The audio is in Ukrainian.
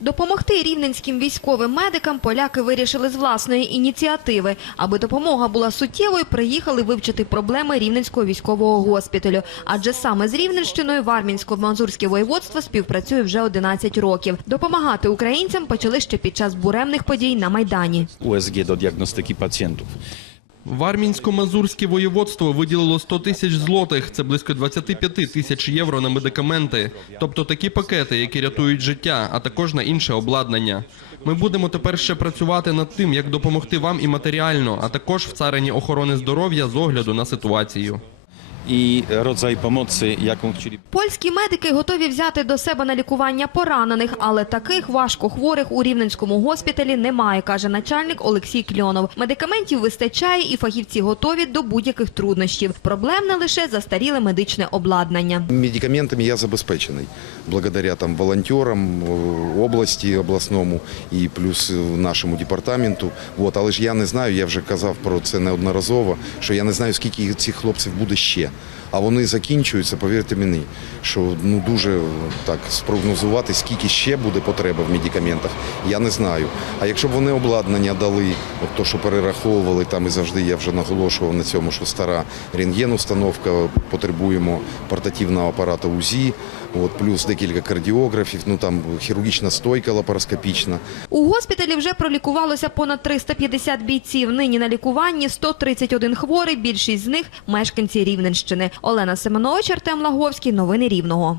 Допомогти рівненським військовим медикам поляки вирішили з власної ініціативи. Аби допомога була суттєвою, приїхали вивчити проблеми рівненського військового госпіталю. Адже саме з Рівненщиною Вармінсько-Мазурське воєводство співпрацює вже 11 років. Допомагати українцям почали ще під час буремних подій на Майдані. USG do diagnostyki pacjentów. Вармінсько-Мазурське воєводство виділило 100 тисяч злотих, це близько 25 тисяч євро на медикаменти, тобто такі пакети, які рятують життя, а також на інше обладнання. Ми будемо тепер ще працювати над тим, як допомогти вам і матеріально, а також в царині охорони здоров'я з огляду на ситуацію. I rodzaj pomocy, jaką chcieli Польські медики готові взяти до себе на лікування поранених, але таких важкохворих у рівненському госпіталі немає, каже начальник Олексій Кльонов. Медикаментів вистачає і фахівці готові до будь-яких труднощів. Проблемне лише застаріле медичне обладнання. Медикаментами я забезпечений благодаря там волонтерам е, області обласному і плюс нашому департаменту. От, але ж я не знаю, я вже казав про це неодноразово, що я не знаю, скільки цих хлопців буде ще. А вони закінчуються, повірте мені, що ну дуже так спрогнозувати, скільки ще буде потреба в медикаментах, я не знаю. А якщо б вони обладнання дали, от то, що перераховували там і завжди я вже наголошував на цьому, що стара рентген-установка, потребуємо портативного апарату УЗІ, от плюс декілька кардіографів, ну там хірургічна стойка лапароскопічна. У госпіталі вже пролікувалося понад 350 бійців. Нині на лікуванні 131 хворий, більшість з них – мешканці Рівненщини. Олена Семенович, Артем Лаговський. Новини Рівного.